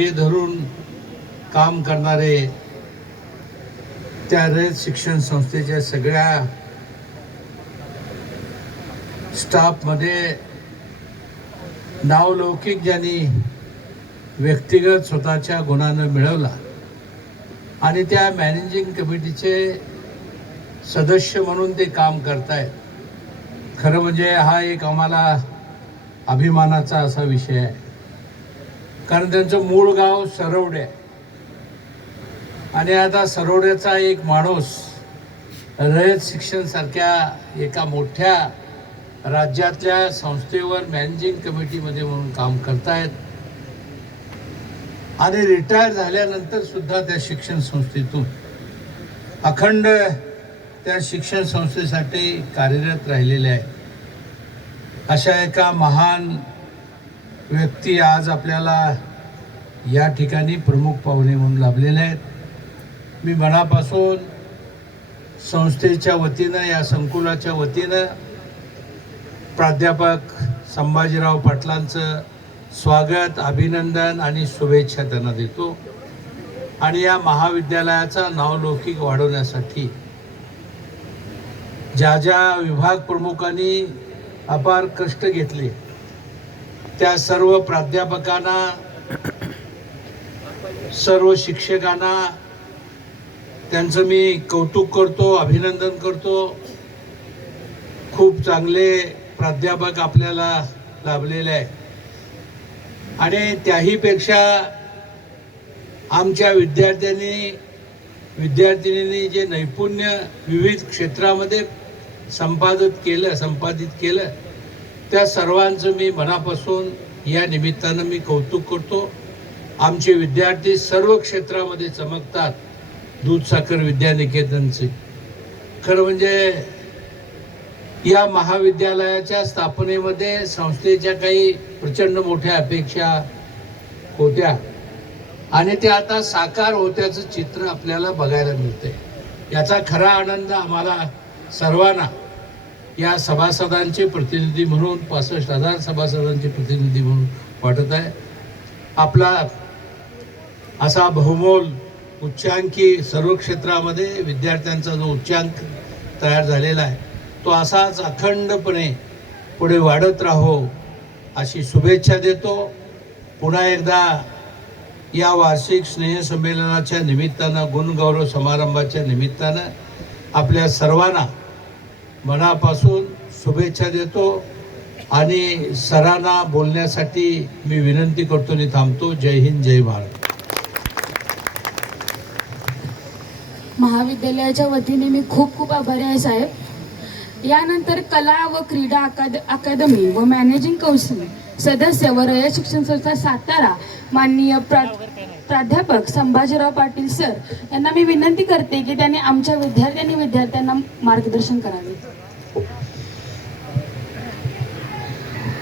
हे धरून काम करणारे त्या रयत शिक्षण संस्थेच्या सगळ्या स्टाफमध्ये नावलौकिक ज्यांनी व्यक्तिगत स्वतःच्या गुणानं मिळवला आणि त्या मॅनेजिंग कमिटीचे सदस्य म्हणून ते काम करतायत. खरं म्हणजे हा एक आम्हाला अभिमानाचा असा विषय आहे, कारण त्यांचं मूळ गाव सरवडे आहे आणि आता सरवड्याचा एक माणूस रयत शिक्षण सारख्या एका मोठ्या राज्यातल्या संस्थेवर मॅनेजिंग कमिटीमध्ये म्हणून काम करतायत आणि रिटायर झाल्यानंतर सुद्धा त्या शिक्षण संस्थेतून अखंड त्या शिक्षण संस्थेसाठी कार्यरत राहिलेले आहे. अशा एका महान व्यक्ती आज आपल्याला या ठिकाणी प्रमुख पाहुणे म्हणून लाभलेले आहेत. मी मनापासून संस्थेच्या वतीनं, या संकुलाच्या वतीनं प्राध्यापक संभाजीराव पाटलांचं स्वागत, अभिनंदन आणि शुभेच्छा त्यांना देतो. आणि या महाविद्यालयाचा नावलौकिक वाढवण्यासाठी ज्या ज्या विभाग प्रमुखांनी अपार कष्ट घेतले त्या सर्व प्राध्यापकांना, सर्व शिक्षकांना त्यांचं मी कौतुक करतो, अभिनंदन करतो. खूप चांगले प्राध्यापक आपल्याला लाभलेले आहे आणि त्याहीपेक्षा आमच्या विद्यार्थिनींनी जे नैपुण्य विविध क्षेत्रामध्ये संपादित केलं त्या सर्वांचं मी मनापासून या निमित्तानं मी कौतुक करतो. आमचे विद्यार्थी सर्व क्षेत्रामध्ये चमकतात. दूध साखर विद्यानिकेतनचे खरं म्हणजे या महाविद्यालयाच्या स्थापनेमध्ये संस्थेच्या काही प्रचंड मोठ्या अपेक्षा होत्या आणि त्या आता साकार होत्याचं चित्र आपल्याला बघायला मिळते. याचा खरा आनंद आम्हाला सर्वांना या सभासदांचे प्रतिनिधी म्हणून, 65,000 सभासदांचे प्रतिनिधी म्हणून वाटत आहे. आपला असा बहुमोल उच्चांकी सर्व क्षेत्रामध्ये विद्यार्थ्यांचा जो उच्चांक तयार झालेला आहे तो असाच अखंडपणे पुढे वाढत राहो अशी शुभेच्छा देतो. पुन्हा एकदा या वार्षिक स्नेहसंमेलनाच्या निमित्तानं, गुणगौरव समारंभाच्या निमित्तानं आपल्या सर्वांना मनापासून शुभेच्छा देतो आणि सरांना बोलण्यासाठी मी विनंती करतो आणि थांबतो. जय हिंद, जय महाराष्ट्र. महाविद्यालयाच्या वतीने मी खूप खूप आभारी आहे साहेब. यानंतर कला व क्रीडा अकादमी व मॅनेजिंग कौन्सिल सदस्य व रयत शिक्षण संस्था सातारा माननीय प्राध्यापक संभाजीराव पाटील सर यांना मी विनंती करते की त्यांनी आमच्या विद्यार्थ्यांना मार्गदर्शन करावे.